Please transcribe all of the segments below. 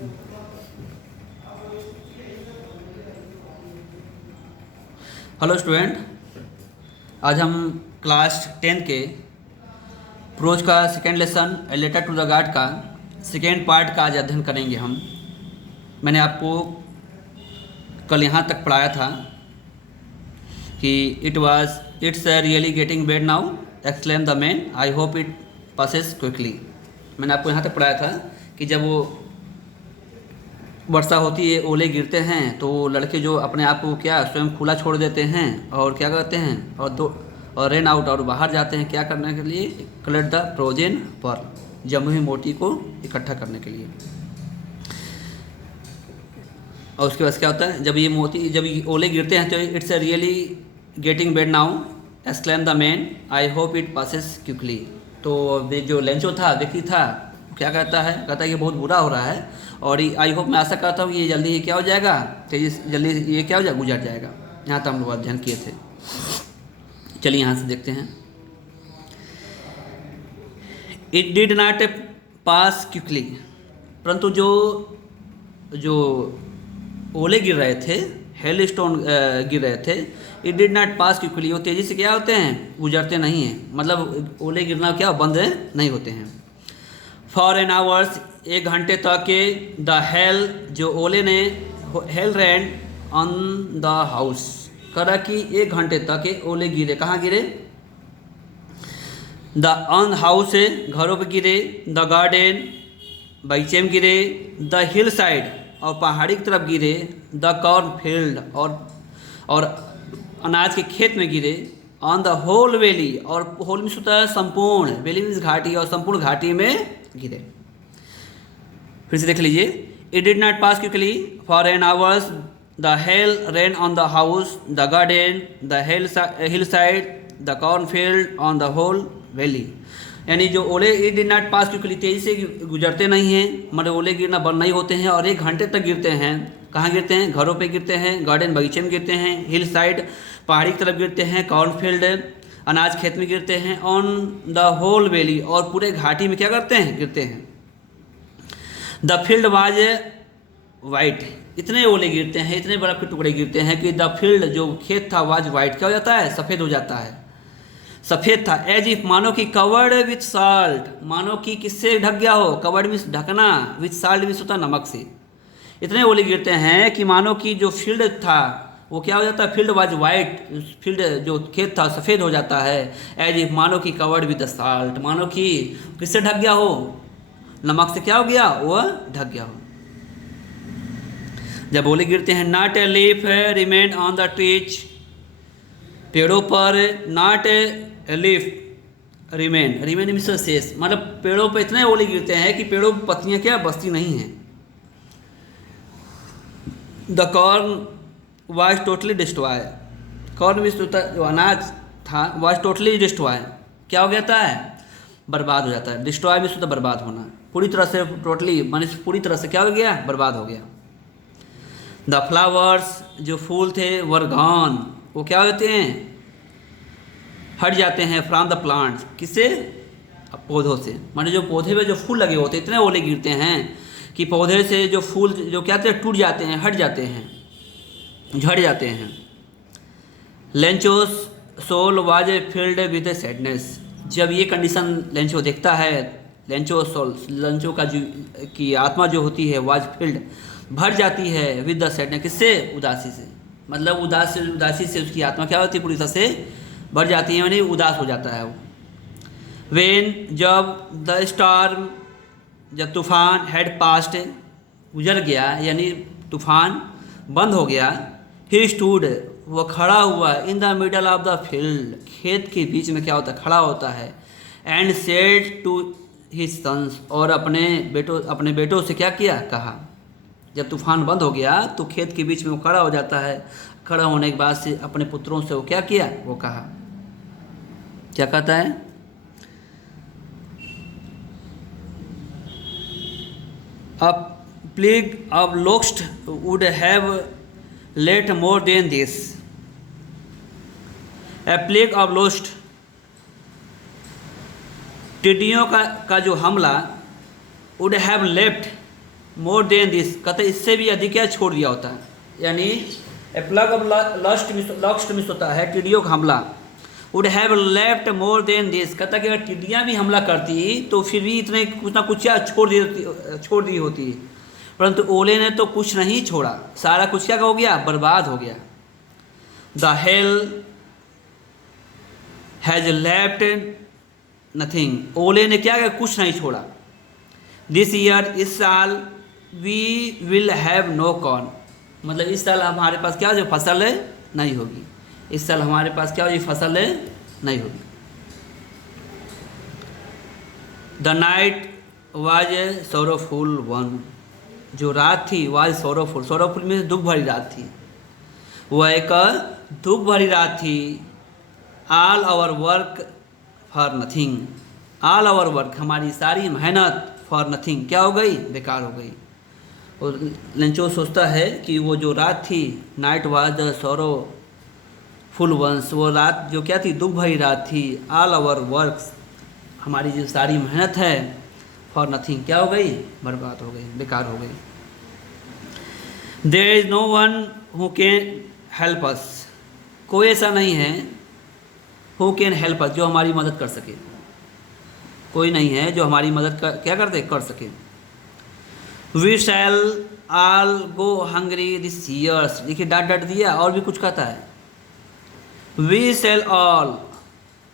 Hello student, आज हम class 10 के प्रोज का second lesson a letter to the god का सेकेंड पार्ट का आज अध्ययन करेंगे हम। मैंने आपको कल यहाँ तक पढ़ाया था कि it's really getting bed now exclaim the man, I hope it passes quickly. मैंने आपको यहाँ तक पढ़ाया था कि जब वो वर्षा होती है, ओले गिरते हैं, तो लड़के जो अपने आप को क्या स्वयं खुला छोड़ देते हैं और क्या करते हैं और रेन आउट और बाहर जाते हैं क्या करने के लिए, कलेक्ट द फ्रोजन पर्ल, जमी हुई मोती को इकट्ठा करने के लिए। और उसके बाद क्या होता है, जब ये ओले गिरते हैं तो it's really getting bed now exclaim the man, I hope it passes quickly. तो जो लेंचो था, व्यक्ति था, क्या कहता है ये बहुत बुरा हो रहा है और आई होप, मैं आशा करता हूँ कि ये जल्दी क्या हो जाएगा, तेजी जल्दी ये क्या हो जाएगा, गुजर जाएगा। यहाँ तक हम लोग अध्ययन किए थे। चलिए यहाँ से देखते हैं। It did not pass quickly, परंतु जो ओले गिर रहे थे, हेल स्टोन गिर रहे थे, it did not pass quickly, वो तेज़ी से क्या होते हैं, गुजरते नहीं हैं, मतलब ओले गिरना क्या बंद नहीं होते हैं। फॉर एन आवर्स, 1 घंटे तक के द हेल, जो ओले ने, hail rain on the house, करा कि 1 घंटे तक के ओले गिरे। कहाँ गिरे? द ऑन हाउस, घरों पे गिरे, द गार्डन, बगीचे में गिरे, द हिल साइड, और पहाड़ी की तरफ गिरे, द कॉर्न फील्ड, और अनाज के खेत में गिरे, ऑन द होल वैली, और होल में होता है संपूर्ण, वैली मीन्स घाटी, और संपूर्ण घाटी में गिरे। फिर से देख लीजिए। It did not pass quickly for an hours, the hail rain on the house, the garden, the hill side, the corn field, on the whole valley. यानी जो ओले it did not pass quickly, तेजी से गुजरते नहीं हैं, मतलब ओले गिरना बंद नहीं होते हैं, और 1 घंटे तक गिरते हैं। कहाँ गिरते हैं? घरों पे गिरते हैं, गार्डन बगीचे में गिरते हैं, हिल साइड पहाड़ी की तरफ गिरते हैं, कॉर्न फील्ड अनाज खेत में गिरते हैं, ऑन द होल वैली, और पूरे घाटी में क्या करते हैं, गिरते हैं। द फील्ड वाज वाइट, इतने ओले गिरते हैं, इतने बर्फ के टुकड़े गिरते हैं कि द फील्ड, जो खेत था, वाज वाइट, क्या हो जाता है, सफ़ेद हो जाता है, सफ़ेद था। एज इफ, मानो कि कवर्ड विथ साल्ट, मानो कि किससे ढक गया हो, कवर्ड मीन्स ढकना, विथ साल्ट मीन्स होता नमक से। इतने ओले गिरते हैं कि मानो कि जो फील्ड था वो क्या हो जाता है, फील्ड वाज वाइट, फील्ड जो खेत था सफ़ेद हो जाता है। एज इफ, मानो कि कवर्ड विद साल्ट, मानो कि किससे ढक गया हो, नमक से क्या हो गया, वो ढक गया हो। जब ओले गिरते हैं, not a leaf remain on the trees, पेड़ों पर, not a leaf remain means शेष, मतलब पेड़ों पर इतने ओले गिरते हैं कि पेड़ों पर पत्तियाँ क्या बचती नहीं हैं। The corn was totally destroy, corn means जो अनाज था, वाज टोटली डिस्ट्रॉय, क्या हो जाता है, बर्बाद हो जाता है। डिस्ट्रॉय मीन्स होता है बर्बाद होना, पूरी तरह से, टोटली माने पूरी तरह से क्या हो गया, बर्बाद हो गया। द फ्लावर्स, जो फूल थे, वर गॉन, वो क्या होते हैं, हट जाते हैं, फ्रॉम द प्लांट्स, किससे, पौधों से, माने जो पौधे में जो फूल लगे होते हैं, इतने ओले गिरते हैं कि पौधे से जो फूल जो क्या थे, टूट जाते हैं, हट जाते हैं, झड़ जाते हैं। Lencho's soul was filled with sadness, जब ये कंडीशन लेंचो देखता है, लेंचो सोल, लेंचो का जो की आत्मा जो होती है, वाज फील्ड, भर जाती है, विद द सैडनेस, किससे, उदासी से, मतलब उदासी से उसकी आत्मा क्या होती है, पूरी तरह से भर जाती है, यानी उदास हो जाता है वो। वेन, जब, द स्टॉर्म, जब तूफान, हैड पास्ट, गुजर गया, यानी तूफान बंद हो गया। ही स्टूड, वो खड़ा हुआ, in the middle of the field, खेत के बीच में क्या होता है, खड़ा होता है। And said to his sons, और अपने बेटों से क्या किया, कहा। जब तूफान बंद हो गया तो खेत के बीच में वो खड़ा हो जाता है, खड़ा होने के बाद से अपने पुत्रों से वो क्या किया, वो कहा, क्या कहता है, A plague of locusts would have let more than this. A plague of locusts, टिड्डियों का जो हमला, would have left, more than this, कहते इससे भी अधिक क्या छोड़ दिया होता है, यानी ए प्लग ऑफ लस्ट मिस होता है टिड्डियों का हमला। Would have left more than this, कहता कि अगर टिड्डियाँ भी हमला करती तो फिर भी इतने कुछ ना कुछ क्या छोड़ दी होती, परंतु ओले ने तो कुछ नहीं छोड़ा, सारा कुछ क्या हो गया, बर्बाद हो गया। The hell has left nothing, ओले ने क्या किया, कुछ नहीं छोड़ा। दिस ईयर, इस साल, we will have no corn, मतलब इस साल हमारे पास क्या जो फसल है नहीं होगी, इस साल हमारे पास क्या जो फसल है नहीं होगी। The night was a sorrowful one, जो रात थी वाज सोरोफुल, सोरोफुल में दुख भरी रात थी, वह एक दुख भरी रात थी। All our work for nothing, all our work, हमारी सारी मेहनत फॉर नथिंग क्या हो गई, बेकार हो गई। और लेंचो सोचता है कि वो जो रात थी, night was the sorrowful ones, वो रात जो क्या थी, दुख भरी रात थी। ऑल आवर वर्क्स, हमारी जो सारी मेहनत है, फॉर नथिंग क्या हो गई, बर्बाद हो गई, बेकार हो गई। There is no one who can help us, कोई ऐसा नहीं है, हु कैन हेल्प अस, जो हमारी मदद कर सके, कोई नहीं है जो हमारी मदद क्या कर सके। We shall all go hungry this years, देखिए डांट दिया, और भी कुछ कहता है। We shall all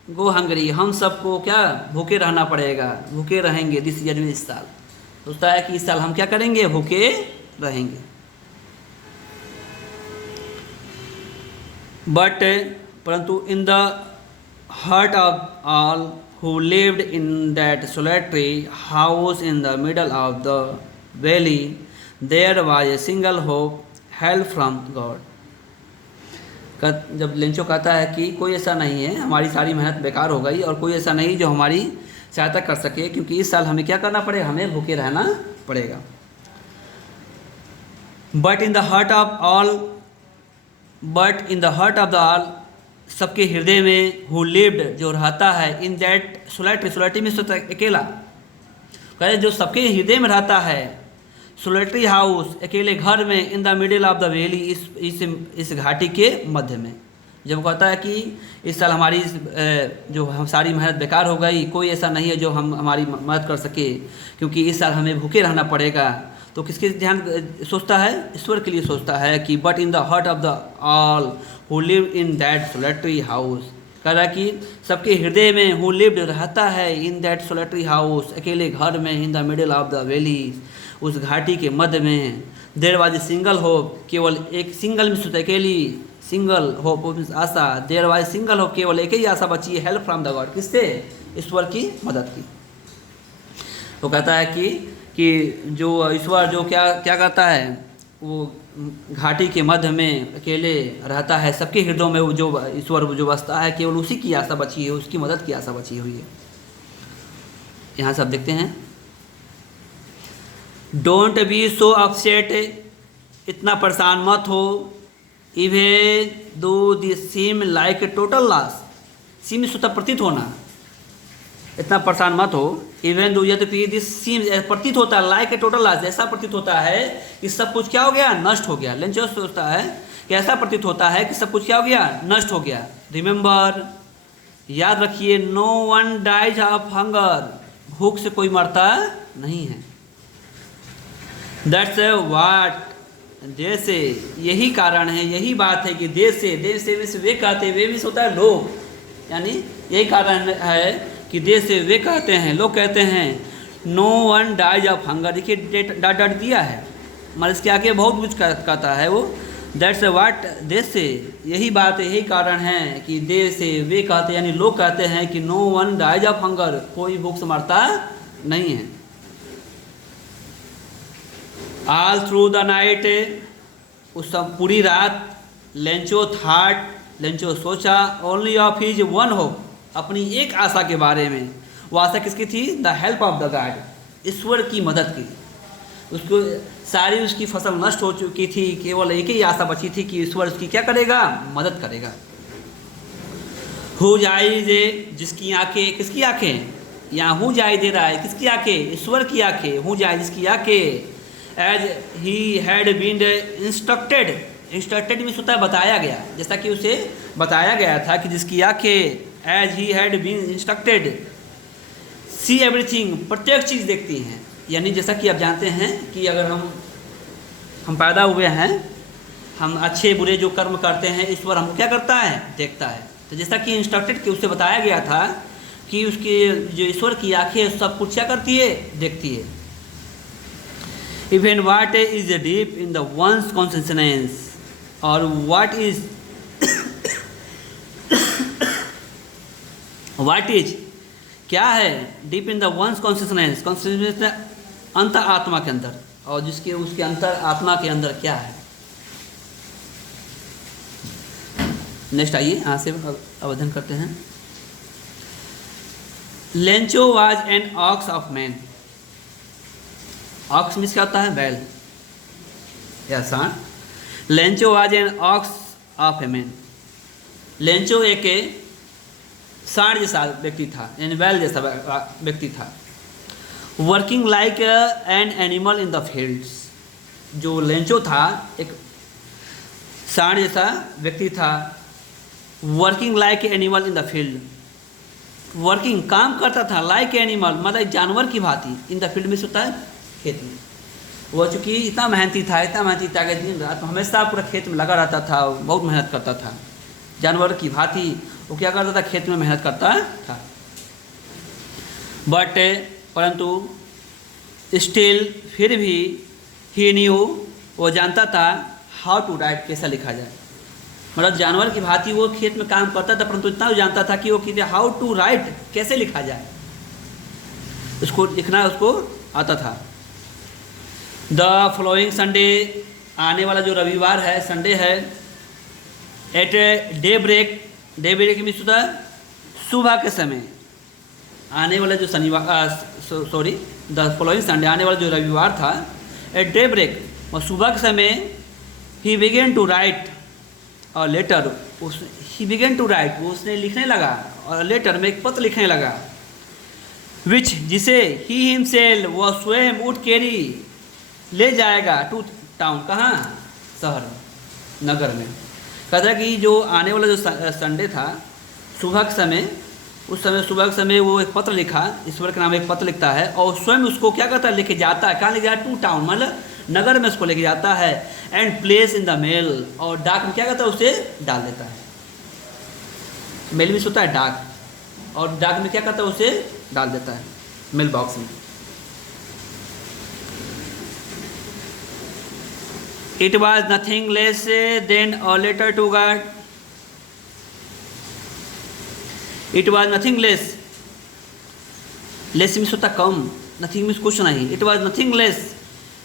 go hungry, हम सबको क्या भूखे रहना पड़ेगा, भूखे रहेंगे दिस ईयर में, इस साल। सोचता है कि इस साल हम क्या करेंगे, भूखे रहेंगे। बट परंतु in the heart of all who lived in that solitary house in the middle of the valley, there was a single hope, help from God. जब लेंचो कहता है कि कोई ऐसा नहीं है, हमारी सारी मेहनत बेकार हो गई, और कोई ऐसा नहीं जो हमारी सहायता कर सके, क्योंकि इस साल हमें क्या करना पड़ेगा, हमें भूखे रहना पड़ेगा। But in the heart of all, सबके हृदय में, हु लिव्ड, जो रहता है, इन दैट सोलाइटरी, सोलाइटरी में सोता अकेला, कहते जो सबके हृदय में रहता है, सोलाइटरी हाउस, अकेले घर में, in the middle of the valley, इस घाटी के मध्य में। जब कहता है कि इस साल हमारी जो हम सारी मेहनत बेकार हो गई, कोई ऐसा नहीं है जो हमारी मदद कर सके, क्योंकि इस साल हमें भूखे रहना पड़ेगा, तो किसके ध्यान सोचता है, ईश्वर के लिए सोचता है कि but in the heart of the all who live in that solitary house, कह रहा कि सबके हृदय में, हु लिव्ड रहता है, इन दैट सोलेटरी हाउस, अकेले घर में, in the middle of the valley, उस घाटी के मध्य में। There was a single hope, केवल एक सिंगल में सोचता, अकेली सिंगल होप, आशा। देयर वाज सिंगल होप, केवल एक ही आशा बची है, हेल्प फ्रॉम द गॉड, किससे, ईश्वर की मदद की। तो कहता है कि जो ईश्वर जो क्या करता है, वो घाटी के मध्य में अकेले रहता है, सबके हृदयों में वो जो ईश्वर जो बसता है, केवल उसी की आशा बची है, उसकी मदद की आशा बची हुई है। यहाँ से आप देखते हैं, डोंट बी सो अपसेट, इतना परेशान मत हो, even though this seem like a total loss, seem स्वतः प्रतीत होना, इतना परेशान मत हो। इवन दो यद्यपि दिस सीम, प्रतीत होता है, लाइक ए टोटल लॉस, ऐसा प्रतीत होता है कि सब कुछ क्या हो गया, नष्ट हो गया। लेंचो सोचता है कि ऐसा प्रतीत होता है कि सब कुछ क्या हो गया, नष्ट हो गया। रिमेंबर, याद रखिए, no one dies of hunger, भूख से कोई मरता नहीं है। दैट्स वाट, जैसे यही कारण है, यही बात है कि देश से वे कहते हैं, वे भी होता है लोग, यानी यही कारण है कि देश से वे कहते हैं, लोग कहते हैं, no one dies of hunger, देखिए डाट दिया है, मगर इसके आगे बहुत कुछ कहता है वो। दैट्स वाट, देश से, यही बात है, यही कारण है कि देश से वे कहते हैं, यानी लोग कहते हैं कि no one dies of hunger, कोई भूख से मरता नहीं है। ऑल थ्रू द नाइट, उस सब पूरी रात, लेंचो सोचा, only of his one hope, अपनी एक आशा के बारे में। वो आशा किसकी थी, the help of the God, ईश्वर की मदद की। उसको सारी उसकी फसल नष्ट हो चुकी थी, केवल एक ही आशा बची थी कि ईश्वर उसकी क्या करेगा, मदद करेगा। हु जाई दे, जिसकी आंखें, किसकी आंखें, यहाँ हु जाई दे रहा है, किसकी आंखें, ईश्वर की आंखें, हु जाए जिसकी आंखें, as he had been instructed means होता है बताया गया, जैसा कि उसे बताया गया था कि जिसकी आंखें as he had been instructed see everything, प्रत्येक चीज़ देखती हैं। यानी जैसा कि आप जानते हैं कि अगर हम पैदा हुए हैं, हम अच्छे बुरे जो कर्म करते हैं ईश्वर हमको क्या करता है, देखता है। तो जैसा कि इंस्ट्रक्टेड कि उससे बताया गया था कि उसके जो ईश्वर की आंखें सब कुछ क्या करती है, देखती है। Even what is deep in the ones consciousness, और व्हाट इज व्हाट इज क्या है, deep in the ones consciousness, consciousness अंतर आत्मा के अंदर, और जिसके उसके अंतर आत्मा के अंदर क्या है। नेक्स्ट आइए यहाँ से अवधान करते हैं। Lencho was an ox of man. Ox means क्या होता है, बैल या सांड। Lencho was an ox of a man. लेंचो एक सांड जैसा व्यक्ति था, यानी बैल जैसा व्यक्ति था। Working like an animal in the fields. जो लेंचो था एक सांड जैसा व्यक्ति था। Working like animal in the field, working काम करता था, लाइक एनिमल मतलब जानवर की भांति, इन द फील्ड में होता है खेत में। वो चूँकि इतना मेहनती था कि दिन रात हमेशा पूरा खेत में लगा रहता था, बहुत मेहनत करता था। जानवर की भांति वो क्या करता था, खेत में मेहनत करता था। बट परंतु स्टिल फिर भी ही न्यू, वो जानता था हाउ टू राइट, कैसा लिखा जाए। मतलब जानवर की भांति वो खेत में काम करता था, परंतु इतना वो जानता था कि वो कि हाउ टू राइट, कैसे लिखा जाए, उसको लिखना उसको आता था। द फॉलोइंग संडे, आने वाला जो रविवार है, संडे है, at day break, day break means होता है सुबह के समय। आने वाला जो द फॉलोइंग संडे, आने वाला जो रविवार था, एट डे ब्रेक और सुबह के समय, ही बिगेन टू राइट और letter, he began to write, वो उसने लिखने लगा, और लेटर में एक पत्र लिखने लगा। विच, जिसे ही हिमसेल्फ, वह स्वयं उठ कैरी ले जाएगा टू टाउन, कहाँ, शहर नगर में। कहता है कि जो आने वाला जो संडे था सुबह के समय, उस समय सुबह के समय वो एक पत्र लिखा, ईश्वर के नाम एक पत्र लिखता है, और स्वयं उसको क्या करता है, लेके जाता है। कहाँ लेके जाता है, टू टाउन मतलब नगर में उसको लेके जाता है। And place in the mail, और डाक में क्या करता है, उसे डाल देता है। मेल में होता है डाक, और डाक में क्या करता है, उसे डाल देता है मेल बॉक्स में। It was nothing less than a letter to god. It was nothing less, less means होता कम, नथिंग मीन्स कुछ नहीं। इट वॉज नथिंग लेस,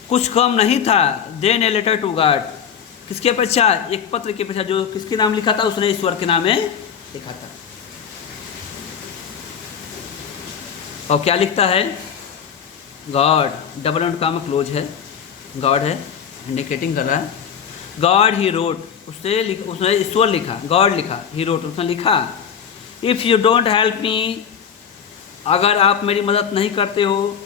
कुछ कम नहीं था, than a letter to god, किसके अपेक्षा, एक पत्र की अपेक्षा। जो किसके नाम लिखा था, उसने ईश्वर के नाम में लिखा था। और क्या लिखता है, गॉड, डबल एंड काम क्लोज है, गॉड है, इंडिकेटिंग कर रहा है। गॉड ही रोट, उसने ईश्वर लिखा, गॉड लिखा, ही रोट उसने लिखा। If you don't help me, अगर आप मेरी मदद नहीं करते हो,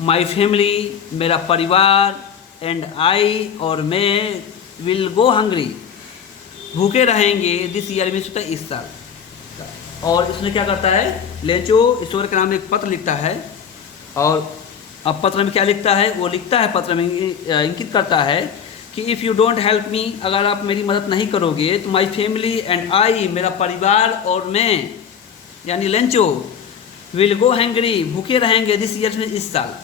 माई फैमिली, मेरा परिवार, एंड आई, और मैं, विल गो हंग्री, भूखे रहेंगे, दिस ईयर मीन्स होता है इस साल। और इसमें क्या करता है, लेंचो ईश्वर के नाम में एक पत्र लिखता है, और अब पत्र में क्या लिखता है, वो लिखता है पत्र में इंकित करता है कि if you don't help me, अगर आप मेरी मदद नहीं करोगे, तो माई फैमिली एंड आई, मेरा परिवार और मैं, यानी लेंचो, विल गो हैंग्री, भूखे रहेंगे, दिस ईयर में इस साल।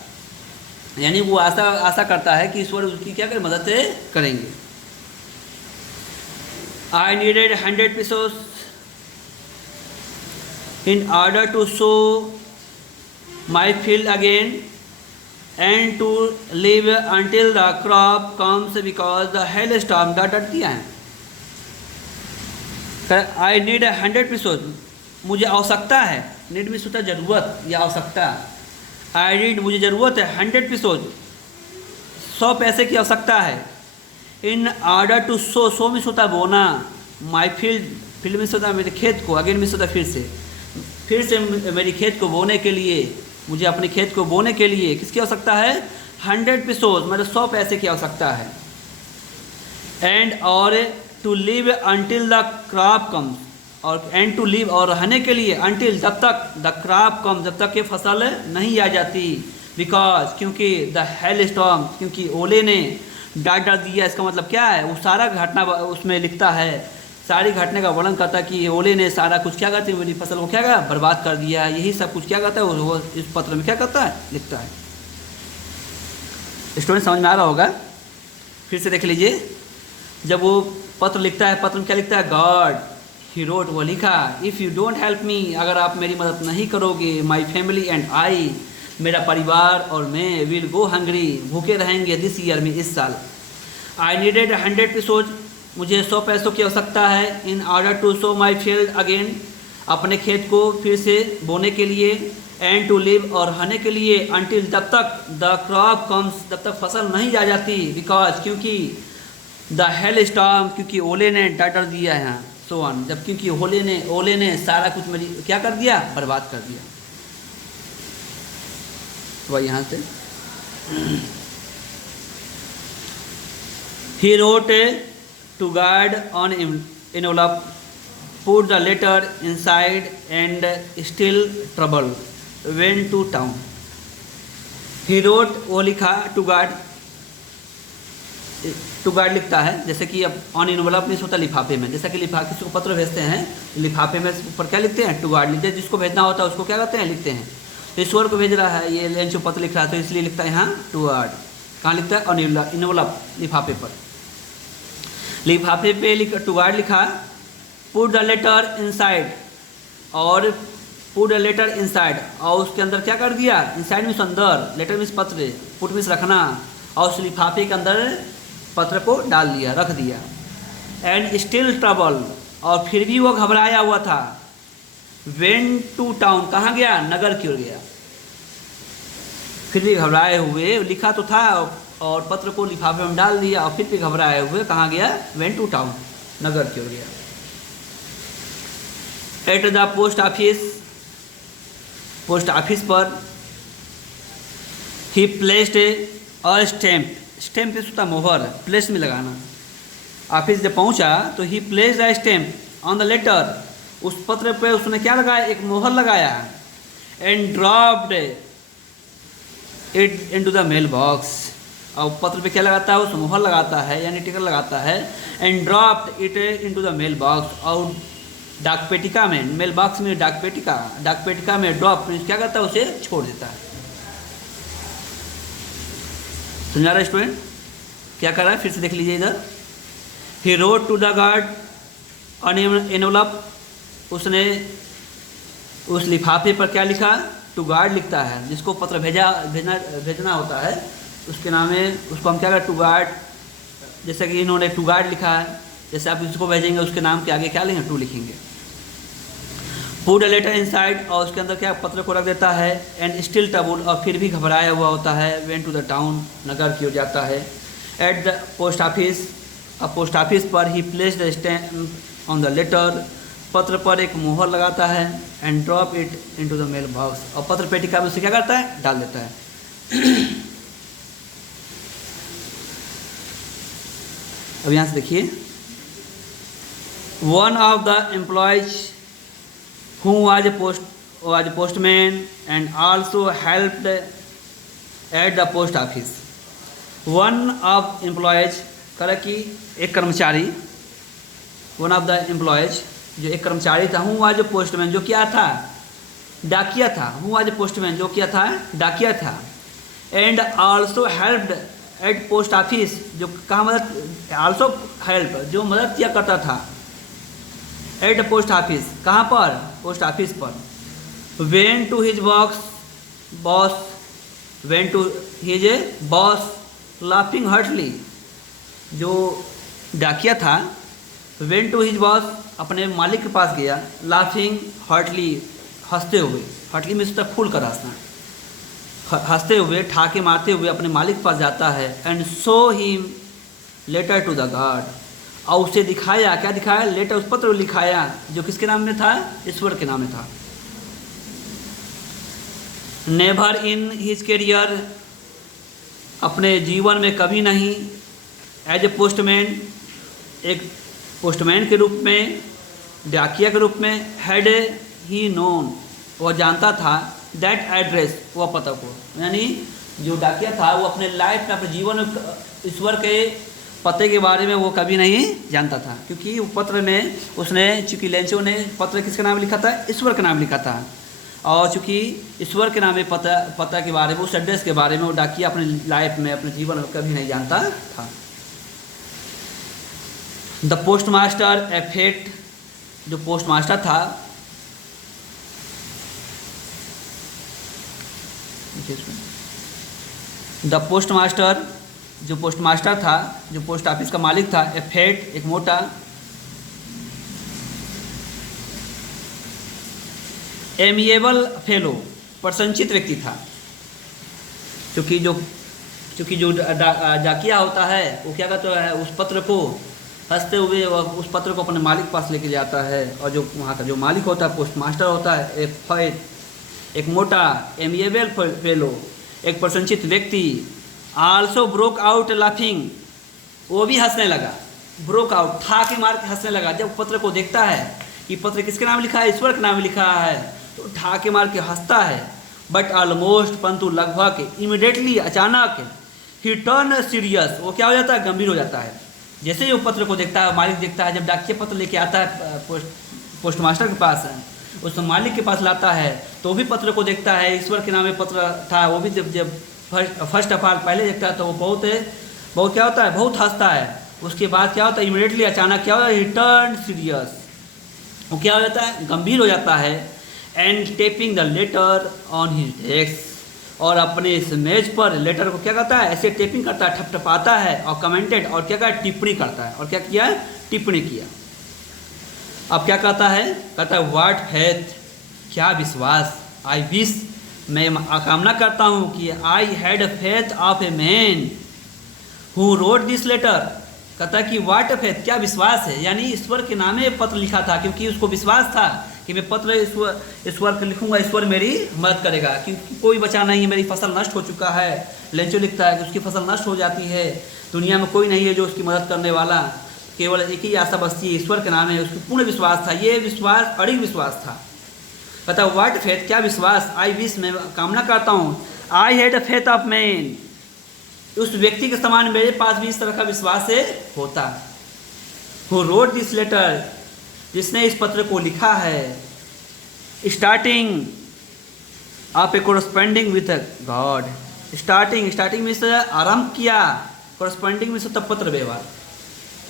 यानी वो आशा करता है कि ईश्वर उसकी क्या कर मदद करेंगे। I needed 100 pesos in order to sow my field again and to live until the crop comes because the hailstorm got at the end. I need 100 pesos. मुझे आवश्यकता है. नीड में होता ज़रूरत या आवश्यकता. आई नीड मुझे ज़रूरत है 100 pesos. 100 पैसे की आवश्यकता है. इन ऑर्डर टू सो में होता बोना. माई फील्ड में होता मेरे खेत को. अगेन में होता फिर से मेरी खेत को बोने के लिए. मुझे अपने खेत को बोने के लिए किसकी आवश्यकता है? 100 pesos मतलब 100 पैसे की आवश्यकता है। एंड और to live until the crop comes, और एंड टू लिव और रहने के लिए अंटिल जब तक द क्रॉप कम जब तक ये फसल नहीं आ जाती। बिकॉज क्योंकि द हेल स्टॉर्म क्योंकि ओले ने डाट दिया। इसका मतलब क्या है, वो सारा घटना उसमें लिखता है, सारी घटना का वर्णन करता है कि ओले ने सारा कुछ क्या करती है, मेरी फसल को क्या क्या बर्बाद कर दिया। यही सब कुछ क्या करता है वो इस पत्र में क्या करता है, लिखता है। स्टूडेंट समझ में आ रहा होगा, फिर से देख लीजिए। जब वो पत्र लिखता है, पत्र में क्या लिखता है, गॉड ही रोट, वो लिखा, if you don't help me, अगर आप मेरी मदद नहीं करोगे, माई फैमिली एंड आई, मेरा परिवार और मैं, विल गो हंग्री, भूखे रहेंगे दिस ईयर में, इस साल। आई नीडेड 100 pesos, मुझे 100 पैसों की आवश्यकता है, in order to sow my field again, अपने खेत को फिर से बोने के लिए, एंड टू लिव और रहने के लिए, अंटिल जब तक द क्रॉप कम्स जब तक फसल नहीं आ जाती। बिकॉज क्योंकि द हेल स्टॉर्म क्योंकि ओले ने डर दिया है यहाँ, सो ऑन, जब क्योंकि ओले ने सारा कुछ मेरी क्या कर दिया, बर्बाद कर दिया। तो भाई यहाँ से ही wrote to god on envelope, put the letter inside and still trouble went to town। He wrote वो लिखा, टू गार्ड लिखता है, जैसे कि अब ऑन एनवलप में होता है लिफाफे में, जैसा कि किसी को पत्र भेजते हैं लिफाफे में ऊपर क्या लिखते हैं, टू गार्ड लिखते हैं। जिसको भेजना होता है उसको क्या करते हैं, लिखते हैं। तो ईश्वर को भेज रहा है, ये लंच पत्र लिख रहा है, तो इसलिए लिखता है यहाँ टू गार्ड। कहाँ लिखता है, ऑन एनवलप, लिफाफे पर। लिफाफे पे टू गार्ड लिखा, पुट द लेटर इनसाइड, और पुट द लेटर इनसाइड, और उसके अंदर क्या कर दिया, इनसाइड मीन्स अंदर, लेटर मीन्स पत्र, पुट मीन्स रखना, और उस लिफाफे के अंदर पत्र को डाल दिया, रख दिया। एंड स्टिल ट्रबल, और फिर भी वो घबराया हुआ था। वेंट टू टाउन, कहाँ गया, नगर की ओर गया। फिर भी घबराए हुए, लिखा तो था और पत्र को लिफाफे में डाल दिया, और फिर भी घबराए हुए कहाँ गया, वेंट टू टाउन, नगर की ओर गया। एट द पोस्ट ऑफिस पर he placed a stamp, stamp पे होता मोहर, प्लेस में लगाना। ऑफिस जब पहुंचा तो he placed a stamp on the letter, उस पत्र पे उसने क्या लगाया, एक मोहर लगाया। And dropped it into the mail box, और पत्र पे क्या लगाता है, उस मोहर लगाता है यानी टिकट लगाता है। And dropped it into the mail box, और डाक पेटिका में, मेल बॉक्स में डाक पेटिका में ड्रॉप क्या करता है, उसे छोड़ देता है। समझा रहा है स्टूडेंट, क्या कर रहा है, फिर से देख लीजिए इधर। He wrote to the God on envelope, उसने उस लिफाफे पर क्या लिखा, टू गार्ड लिखता है, जिसको पत्र भेजना होता है उसके नाम में, उसको हम क्या करें, टू गार्ड। जैसे कि इन्होंने टू गार्ड लिखा है, जैसे आप इसको भेजेंगे उसके नाम के आगे क्या लिखेंगे, टू लिखेंगे। पुट अ लेटर इनसाइड, और उसके अंदर क्या पत्र को रख देता है। एंड स्टिल ट्रबल, और फिर भी घबराया हुआ होता है। वेंट टू द टाउन, नगर की ओर जाता है। एट द पोस्ट ऑफिस, अब पोस्ट ऑफिस पर he placed the stamp on the letter, पत्र पर एक मोहर लगाता है। And drop it into the mail box, और पत्र पेटिका में उसे क्या करता है, डाल देता है। अब यहाँ से देखिए, one of the employees who was a postman and also helped at the post office। one of employees, कह कि एक कर्मचारी, one of the employees, जो एक कर्मचारी था, who was a postman, जो क्या था, डाकिया था। who was a postman, जो क्या था, डाकिया था। and also helped at post office, जो कहाँ मदद, also help, जो मदद किया करता था। एट पोस्ट ऑफिस, कहाँ पर, पोस्ट ऑफिस पर। Went to his boss, went to his boss laughing heartily, जो डाकिया था, वेन टू हिज बॉस, अपने मालिक के पास गया। लाफिंग हर्टली, हंसते हुए, हर्टली में उसका फूल कर हंसना, हंसते हुए, ठाके मारते हुए अपने मालिक के पास जाता है। And show him letter to the god, और उसे दिखाया, क्या दिखाया, लेटर, उस पत्र लिखाया, जो किसके नाम में था, ईश्वर के नाम में था। नेवर इन हिज कैरियर अपने जीवन में कभी नहीं एज ए पोस्टमैन, एक पोस्टमैन के रूप में, डाकिया के रूप में, हैड ही नोन, वह जानता था, दैट एड्रेस, वह पता को, यानी जो डाकिया था वो अपने लाइफ में, अपने जीवन में ईश्वर के पते के बारे में वो कभी नहीं जानता था, क्योंकि वो पत्र में उसने, चूँकि लेंचो ने पत्र किसके नाम लिखा था, ईश्वर के नाम लिखा था, और चूँकि ईश्वर के नाम में पता के बारे में, उस एड्रेस के बारे में वो डाकिया अपने लाइफ में, अपने जीवन में कभी नहीं जानता था। द पोस्ट मास्टर एफेक्ट, जो पोस्ट मास्टर था, द पोस्ट मास्टर, जो पोस्ट मास्टर था, जो पोस्ट ऑफिस का मालिक था, ए फैट, एक मोटा, एमिएबल फेलो, प्रसन्नचित व्यक्ति था, क्योंकि जो डाकिया होता है वो क्या कहता है, उस पत्र को हंसते हुए उस पत्र को अपने मालिक पास लेके जाता है, और जो वहाँ का जो मालिक होता है, पोस्ट मास्टर होता है, ए फैट, एक मोटा, एमिएबल फेलो, एक प्रसन्नचित व्यक्ति, आल्सो ब्रोक आउट लाफिंग, वो भी हंसने लगा, ब्रोक आउट, था के मार के हंसने लगा। जब पत्र को देखता है कि पत्र किसके नाम लिखा है, ईश्वर के नाम लिखा है, तो ठा के मार के हंसता है। बट ऑलमोस्ट, परंतु लगभग, इमिडिएटली, अचानक, ही टर्न सीरियस, वो क्या हो जाता है, गंभीर हो जाता है। जैसे ही वो पत्र को देखता है, मालिक देखता है, जब डाकिया पत्र लेके आता है पोस्ट मास्टर के पास, उस मालिक के पास लाता है, तो भी पत्र को देखता है, ईश्वर के नाम में पत्र था, वो भी जब फर्स्ट ऑफ ऑल पहले देखता है तो वो बहुत क्या होता है, बहुत हंसता है। उसके बाद क्या होता है, इमीडिएटली, अचानक क्या होता है, रिटर्न सीरियस, वो क्या हो जाता है, गंभीर हो जाता है। And tapping the letter on his desk, और अपने इस मेज पर लेटर को क्या करता है, ऐसे टेपिंग करता है, ठपठपाता है, और कमेंटेड, और क्या कहता है, टिप्पणी करता है, और क्या किया है, टिप्पणी किया। अब क्या कहता है व्हाट फेथ, क्या विश्वास, आई विश, मैं कामना करता हूँ कि I had faith of a man who wrote this letter, कहता है कि व्हाट फेथ, क्या विश्वास है, यानी ईश्वर के नाम में पत्र लिखा था, क्योंकि उसको विश्वास था कि मैं पत्र ईश्वर को लिखूंगा, ईश्वर मेरी मदद करेगा, क्योंकि कोई बचा नहीं है, मेरी फसल नष्ट हो चुका है। लेंचो लिखता है कि उसकी फसल नष्ट हो जाती है, दुनिया में कोई नहीं है जो उसकी मदद करने वाला, केवल एक ही आशा बसती है, ईश्वर के नाम है। उसको पूर्ण विश्वास था, ये विश्वास अड़िग विश्वास था। कहता व्हाट फेथ, क्या विश्वास, आई विश, मैं कामना करता हूँ, I had a faith of man, उस व्यक्ति के समान मेरे पास भी इस तरह का विश्वास से होता। हु रोड दिस लेटर, जिसने इस पत्र को लिखा है, starting of a corresponding with God, starting में से आरंभ किया, कोरस्पेंडिंग में से तब पत्र व्यवहार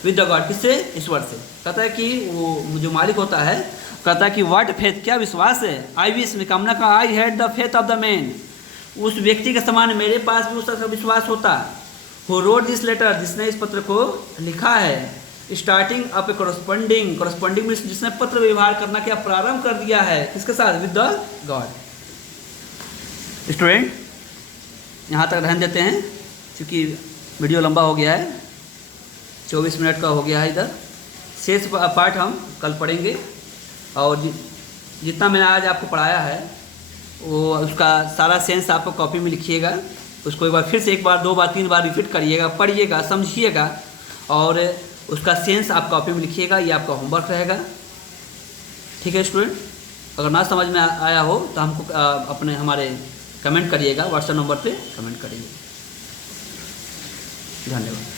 विद द गॉड, किससे, ईश्वर से। कहता है कि वो जो मालिक होता है, कहता है कि व्हाट फेथ, क्या विश्वास है, आई विश, में कामना का, I had the faith of the man, उस व्यक्ति के समान मेरे पास भी उस तरह का विश्वास होता। हु रोड दिस लेटर, जिसने इस पत्र को लिखा है, स्टार्टिंग अप ए कोरस्पॉन्डिंग में जिसने पत्र व्यवहार करना क्या प्रारंभ कर दिया है, किसके साथ, विद द गॉड। स्टूडेंट, यहाँ तक रहने देते हैं, क्योंकि वीडियो लंबा हो गया है, 24 मिनट का हो गया है। इधर शेष पार्ट हम कल पढ़ेंगे, और जितना मैंने आज आपको पढ़ाया है वो उसका सारा सेंस आपको कॉपी में लिखिएगा, उसको एक बार फिर से 1 बार 2 बार 3 बार रिपीट करिएगा, पढ़िएगा, समझिएगा, और उसका सेंस आप कॉपी में लिखिएगा। ये आपका होमवर्क रहेगा, ठीक है स्टूडेंट। अगर ना समझ में आया हो तो हमको अपने हमारे कमेंट करिएगा, व्हाट्सएप नंबर पे कमेंट करिए। धन्यवाद।